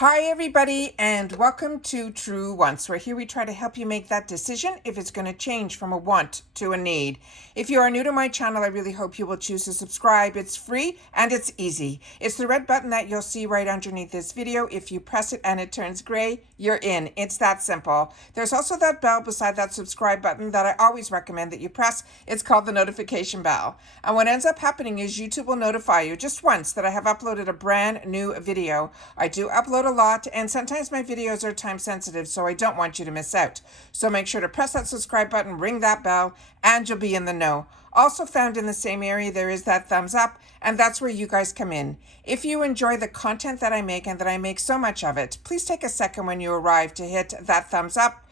Hi everybody and welcome to True Wants, where here we try to help you make that decision if it's going to change from a want to a need. If you are new to my channel, I really hope you will choose to subscribe. It's free and it's easy. It's the red button that you'll see right underneath this video. If you press it and it turns gray, you're in. It's that simple. There's also that bell beside that subscribe button that I always recommend that you press. It's called the notification bell. And what ends up happening is YouTube will notify you just once that I have uploaded a brand new video. I do upload a lot, and sometimes my videos are time sensitive, so I don't want you to miss out. So make sure to press that subscribe button, ring that bell, and you'll be in the know. Also found in the same area, there is that thumbs up, and that's where you guys come in. If you enjoy the content that I make, and that I make so much of it, please take a second when you arrive to hit that thumbs up.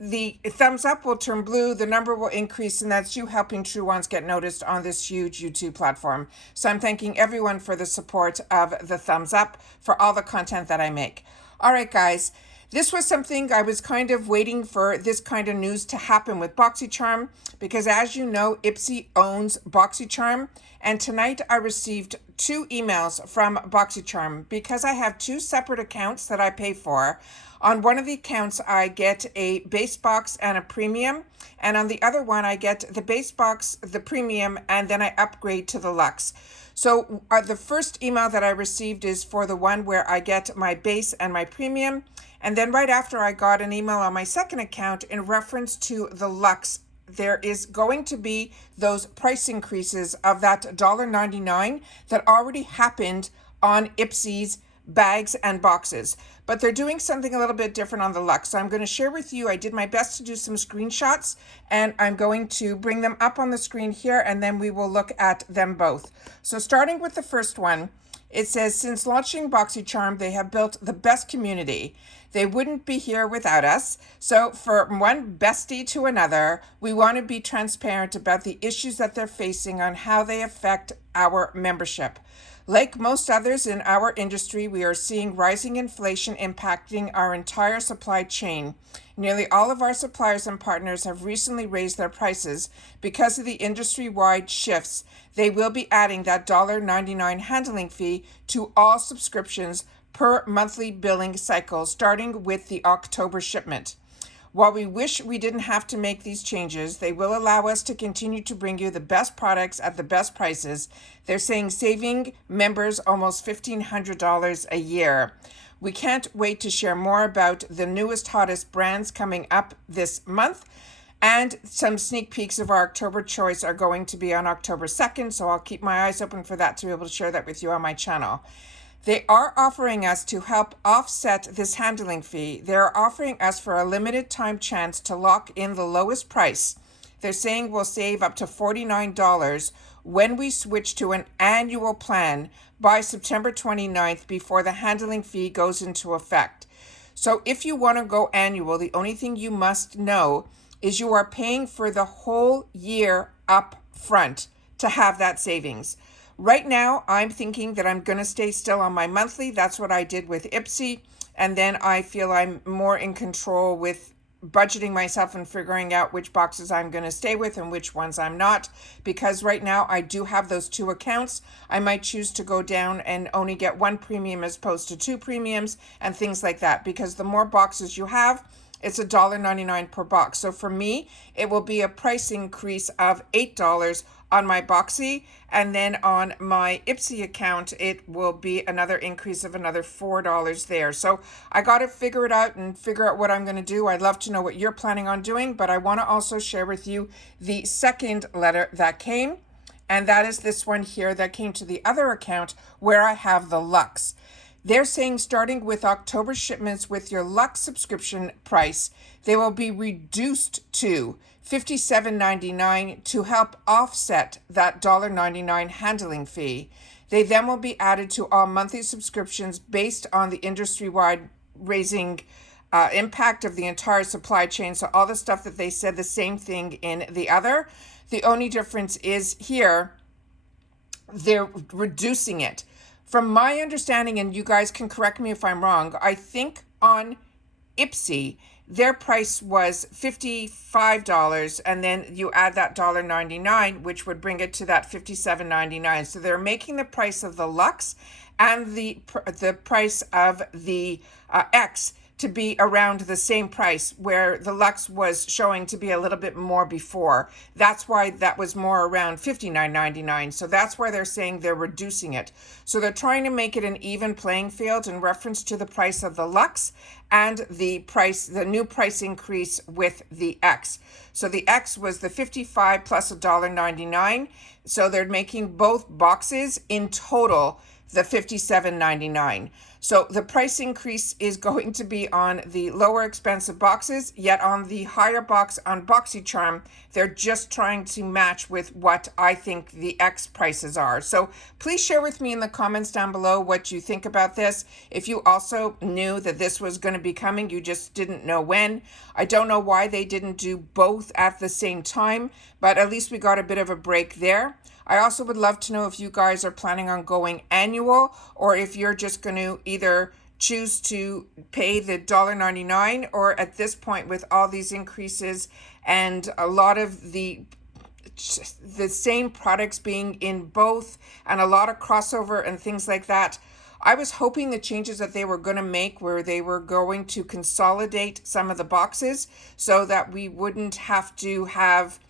The thumbs up will turn blue, the number will increase, and that's you helping True Ones get noticed on this huge YouTube platform. So I'm thanking everyone for the support of the thumbs up for all the content that I make. All right, guys, this was something I was kind of waiting for this kind of news to happen with Boxycharm, because as you know, Ipsy owns Boxycharm, and tonight I received 2 emails from Boxycharm because I have 2 separate accounts that I pay for. On one of the accounts, I get a base box and a premium. And on the other one, I get the base box, the premium, and then I upgrade to the luxe. So the first email that I received is for the one where I get my base and my premium. And then right after, I got an email on my second account in reference to the luxe. There is going to be those price increases of that $1.99 that already happened on Ipsy's bags and boxes, but they're doing something a little bit different on the luxe. So I'm going to share with you, I did my best to do some screenshots, and I'm going to bring them up on the screen here, and then we will look at them both. So starting with the first one, it says, since launching Boxycharm, they have built the best community. They wouldn't be here without us. So from one bestie to another, we want to be transparent about the issues that they're facing on how they affect our membership. Like most others in our industry, we are seeing rising inflation impacting our entire supply chain. Nearly all of our suppliers and partners have recently raised their prices because of the industry-wide shifts. They will be adding that $1.99 handling fee to all subscriptions per monthly billing cycle, starting with the October shipment. While we wish we didn't have to make these changes, they will allow us to continue to bring you the best products at the best prices. They're saying saving members almost $1,500 a year. We can't wait to share more about the newest, hottest brands coming up this month. And some sneak peeks of our October choice are going to be on October 2nd, so I'll keep my eyes open for that to be able to share that with you on my channel. They are offering us to help offset this handling fee. They're offering us for a limited time chance to lock in the lowest price. They're saying we'll save up to $49 when we switch to an annual plan by September 29th before the handling fee goes into effect. So if you want to go annual, the only thing you must know is you are paying for the whole year up front to have that savings. Right now, I'm thinking that I'm going to stay still on my monthly. That's what I did with Ipsy. And then I feel I'm more in control with budgeting myself and figuring out which boxes I'm going to stay with and which ones I'm not. Because right now, I do have those 2 accounts. I might choose to go down and only get 1 premium as opposed to 2 premiums and things like that. Because the more boxes you have, it's $1.99 per box. So for me, it will be a price increase of $8 on my Boxy, and then on my Ipsy account, it will be another increase of another $4 there. So I got to figure it out and figure out what I'm going to do. I'd love to know what you're planning on doing, but I want to also share with you the second letter that came, and that is this one here that came to the other account where I have the luxe. They're saying starting with October shipments with your luxe subscription price, they will be reduced to $57.99 to help offset that $1.99 handling fee. They then will be added to all monthly subscriptions based on the industry-wide raising impact of the entire supply chain. So all the stuff that they said, the same thing in the other. The only difference is here, they're reducing it. From my understanding, and you guys can correct me if I'm wrong, I think on Ipsy, their price was $55, and then you add that $1.99, which would bring it to that $57.99. So they're making the price of the luxe and the price of the X to be around the same price, where the Lux was showing to be a little bit more before. That's why that was more around $59.99. So that's why they're saying they're reducing it. So they're trying to make it an even playing field in reference to the price of the Lux and the new price increase with the X. So the X was the 55 plus $1.99. So they're making both boxes in total the $57.99. So the price increase is going to be on the lower expensive boxes, yet on the higher box on Boxycharm, they're just trying to match with what I think the X prices are. So please share with me in the comments down below what you think about this. If you also knew that this was going to be coming, you just didn't know when. I don't know why they didn't do both at the same time, but at least we got a bit of a break there. I also would love to know if you guys are planning on going annual, or if you're just going to either choose to pay the $1.99, or at this point with all these increases and a lot of the same products being in both and a lot of crossover and things like that. I was hoping the changes that they were going to make, where they were going to consolidate some of the boxes so that we wouldn't have to have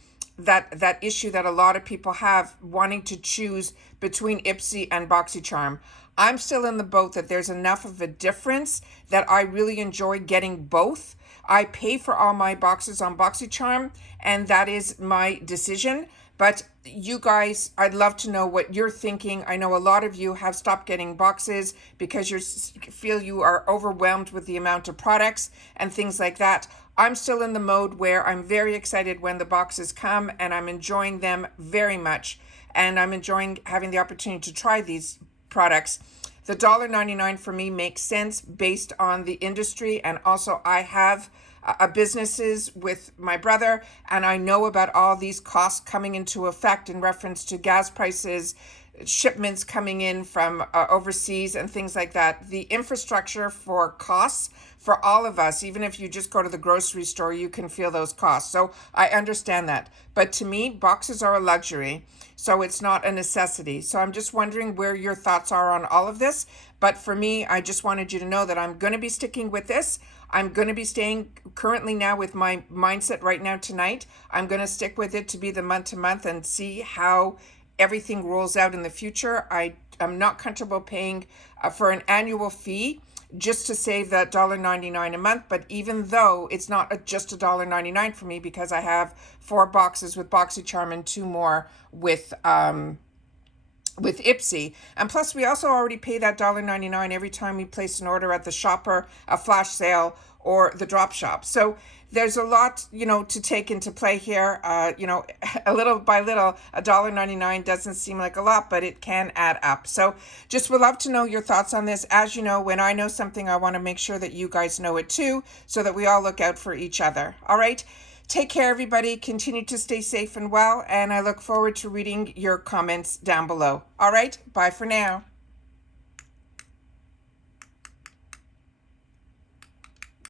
that issue that a lot of people have wanting to choose between Ipsy and Boxycharm. I'm still in the boat that there's enough of a difference that I really enjoy getting both. I pay for all my boxes on Boxycharm, and that is my decision. But you guys, I'd love to know what you're thinking. I know a lot of you have stopped getting boxes because you feel you are overwhelmed with the amount of products and things like that. I'm still in the mode where I'm very excited when the boxes come, and I'm enjoying them very much. And I'm enjoying having the opportunity to try these products. The $1.99 for me makes sense based on the industry, and also I have businesses with my brother, and I know about all these costs coming into effect in reference to gas prices, shipments coming in from overseas and things like that. The infrastructure for costs for all of us, even if you just go to the grocery store, you can feel those costs. So I understand that. But to me, boxes are a luxury, so it's not a necessity. So I'm just wondering where your thoughts are on all of this. But for me, I just wanted you to know that I'm going to be sticking with this. I'm going to be staying currently now with my mindset right now tonight. I'm going to stick with it to be the month to month and see how everything rolls out in the future. I am not comfortable paying for an annual fee just to save that $1.99 a month. But even though it's not just $1.99 for me, because I have 4 boxes with Boxycharm and 2 more with Ipsy. And plus, we also already pay that $1.99 every time we place an order at the shopper, a flash sale, or the drop shop. So there's a lot, to take into play here. A little by little, $1.99 doesn't seem like a lot, but it can add up. So just would love to know your thoughts on this. As you know, when I know something, I want to make sure that you guys know it too, so that we all look out for each other. All right. Take care, everybody. Continue to stay safe and well, and I look forward to reading your comments down below. All right. Bye for now.